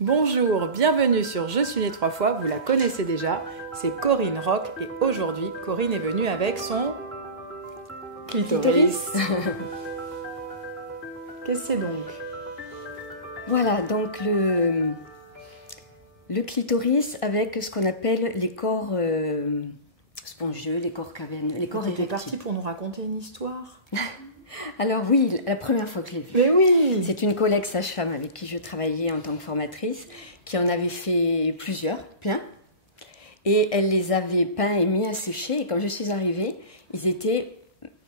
Bonjour, bienvenue sur Je suis née 3 fois, vous la connaissez déjà, c'est Corinne Rock et aujourd'hui Corinne est venue avec son clitoris. Qu'est-ce que c'est donc? Voilà, donc le clitoris avec ce qu'on appelle les corps spongieux, les corps caverneux, les corps Tu es érectiles. partie pour nous raconter une histoire? Alors oui, la première fois que je l'ai vu. Mais oui! C'est une collègue sage-femme avec qui je travaillais en tant que formatrice, qui en avait fait plusieurs, plein, et elle les avait peints et mis à sécher, et quand je suis arrivée, ils étaient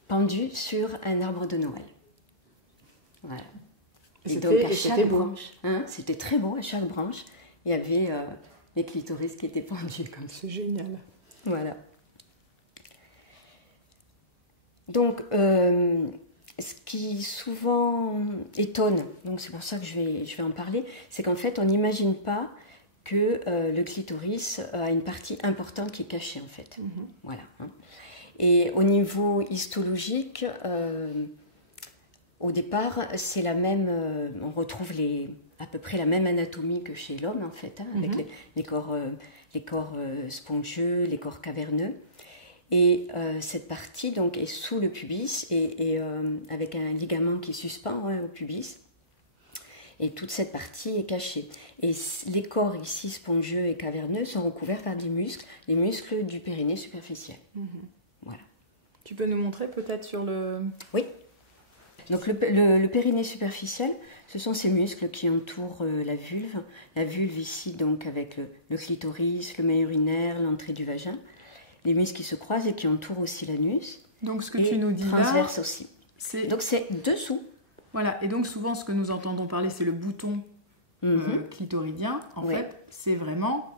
pendus sur un arbre de Noël. Voilà. Et donc à chaque branche, c'était très beau, à chaque branche, il y avait les clitoris qui étaient pendus comme ça. C'est génial. Voilà. Donc, ce qui souvent étonne, donc c'est pour ça que je vais en parler, c'est qu'en fait, on n'imagine pas que le clitoris a une partie importante qui est cachée, en fait. Voilà. Et au niveau histologique, au départ, c'est la même, on retrouve à peu près la même anatomie que chez l'homme, en fait, avec les corps spongieux, les corps caverneux. Et cette partie donc, est sous le pubis et avec un ligament qui suspend au pubis. Et toute cette partie est cachée. Et les corps ici spongieux et caverneux sont recouverts par des muscles, les muscles du périnée superficiel. Voilà. Tu peux nous montrer peut-être sur le... Oui. Donc le périnée superficiel, ce sont ces muscles qui entourent la vulve. La vulve ici donc avec le clitoris, le mail urinaire, l'entrée du vagin. Les muscles qui se croisent et qui entourent aussi l'anus. Donc ce que tu nous dis transverse là, aussi. Donc c'est dessous. Voilà, et donc souvent ce que nous entendons parler, c'est le bouton clitoridien. En fait, c'est vraiment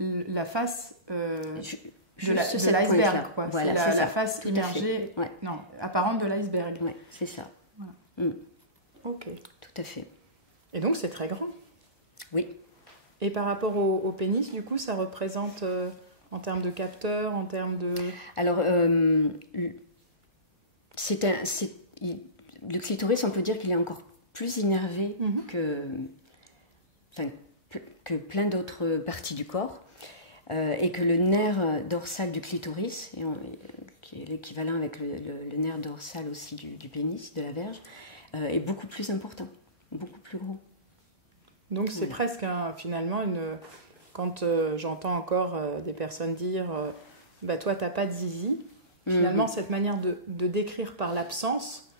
la face de l'iceberg. Voilà, c'est la face immergée, apparente de l'iceberg. Oui, c'est ça. Voilà. Ok. Tout à fait. Et donc c'est très grand. Oui. Et par rapport au pénis, du coup, ça représente... en termes de capteurs, en termes de... Alors, le clitoris, on peut dire qu'il est encore plus innervé que plein d'autres parties du corps, et que le nerf dorsal du clitoris, qui est l'équivalent avec le nerf dorsal aussi du pénis, de la verge, est beaucoup plus important, beaucoup plus gros. Donc c'est presque finalement une... Quand j'entends encore des personnes dire toi, t'as pas de zizi, finalement, cette manière de décrire par l'absence,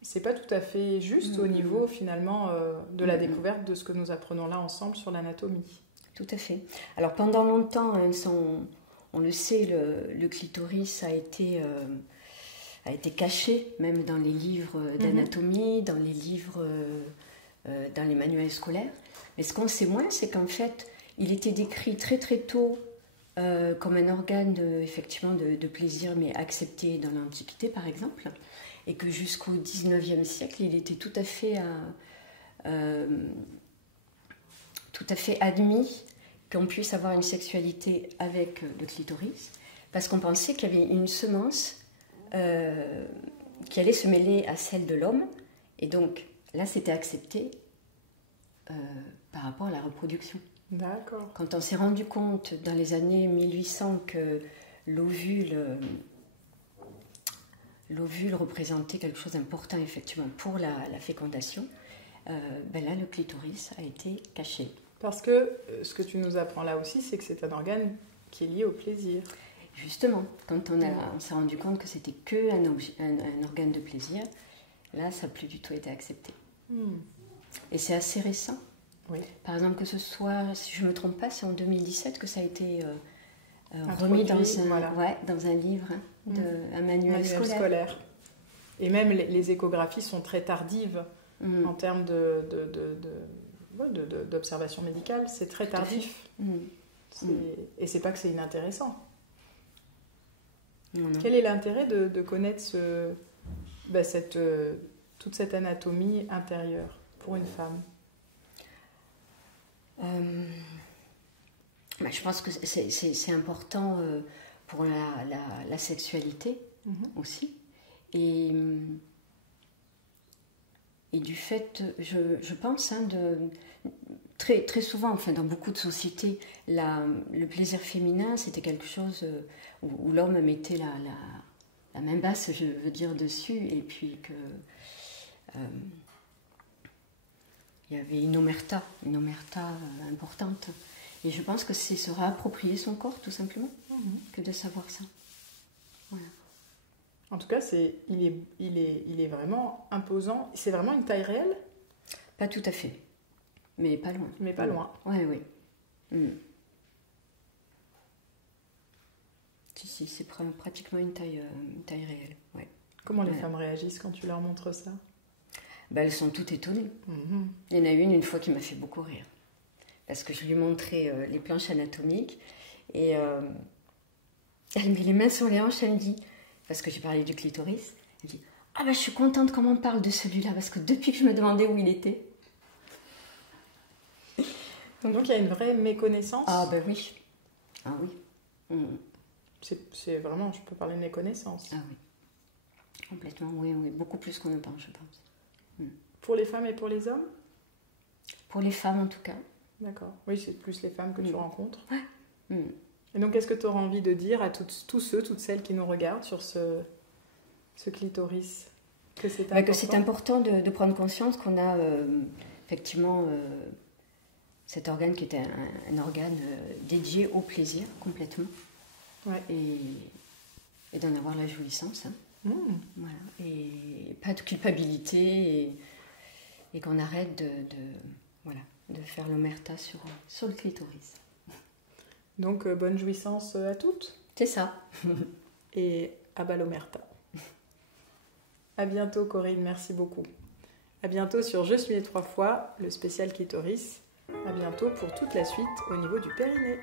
c'est pas tout à fait juste au niveau, finalement, de la découverte de ce que nous apprenons là ensemble sur l'anatomie. Tout à fait. Alors, pendant longtemps, on le sait, le clitoris a été caché, même dans les livres d'anatomie, dans les livres, dans les manuels scolaires. Mais ce qu'on sait moins, c'est qu'en fait, il était décrit très très tôt comme un organe effectivement de plaisir, mais accepté dans l'Antiquité par exemple, et que jusqu'au XIXe siècle, il était tout à fait admis qu'on puisse avoir une sexualité avec le clitoris, parce qu'on pensait qu'il y avait une semence qui allait se mêler à celle de l'homme, et donc là c'était accepté par rapport à la reproduction. D'accord. Quand on s'est rendu compte dans les années 1800 que l'ovule représentait quelque chose d'important effectivement pour la fécondation, là le clitoris a été caché. Parce que ce que tu nous apprends là aussi, c'est que c'est un organe qui est lié au plaisir. Justement, quand on s'est rendu compte que c'était qu'un organe de plaisir, là ça n'a plus du tout été accepté. Et c'est assez récent. Oui. Par exemple, que ce soit, si je ne me trompe pas, c'est en 2017 que ça a été remis dans un livre, un manuel scolaire. Et même les échographies sont très tardives en termes d'observation médicale. C'est très tardif. Et c'est pas que c'est inintéressant. Non. Quel est l'intérêt de connaître toute cette anatomie intérieure pour une femme? Je pense que c'est important pour la sexualité aussi. Et du fait, je pense, très souvent, enfin dans beaucoup de sociétés, le plaisir féminin, c'était quelque chose où l'homme mettait la main basse, je veux dire, dessus, et puis que il y avait une omerta importante. Et je pense que c'est se réapproprier son corps, tout simplement, que de savoir ça. Voilà. En tout cas, il est vraiment imposant. C'est vraiment une taille réelle? Pas tout à fait, mais pas loin. Mais pas loin. Oui. Si, c'est pratiquement une taille réelle. Ouais. Comment les femmes réagissent quand tu leur montres ça? Elles sont toutes étonnées. Il y en a une fois qui m'a fait beaucoup rire. Parce que je lui montrais les planches anatomiques et elle met les mains sur les hanches, elle me dit, parce que j'ai parlé du clitoris, elle dit « Ah je suis contente qu'on m'en parle de celui-là, parce que depuis que je me demandais où il était. » Donc il y a une vraie méconnaissance? Oui. Ah oui. C'est vraiment, je peux parler de méconnaissance. Ah oui. Complètement, oui. Beaucoup plus qu'on ne pense, je pense. Pour les femmes et pour les hommes? Pour les femmes en tout cas. D'accord. Oui, c'est plus les femmes que tu rencontres. Ouais. Et donc, qu'est-ce que tu auras envie de dire à tous ceux, toutes celles qui nous regardent sur ce clitoris? Que c'est important, que c'est important de prendre conscience qu'on a effectivement cet organe qui est un organe dédié au plaisir complètement. Ouais. Et d'en avoir la jouissance. Voilà. Et pas de culpabilité et qu'on arrête de faire l'omerta sur le clitoris. Donc, bonne jouissance à toutes. C'est ça. Et à l'omerta. À bientôt, Corinne. Merci beaucoup. À bientôt sur Je suis les 3 fois, le spécial clitoris. À bientôt pour toute la suite au niveau du périnée.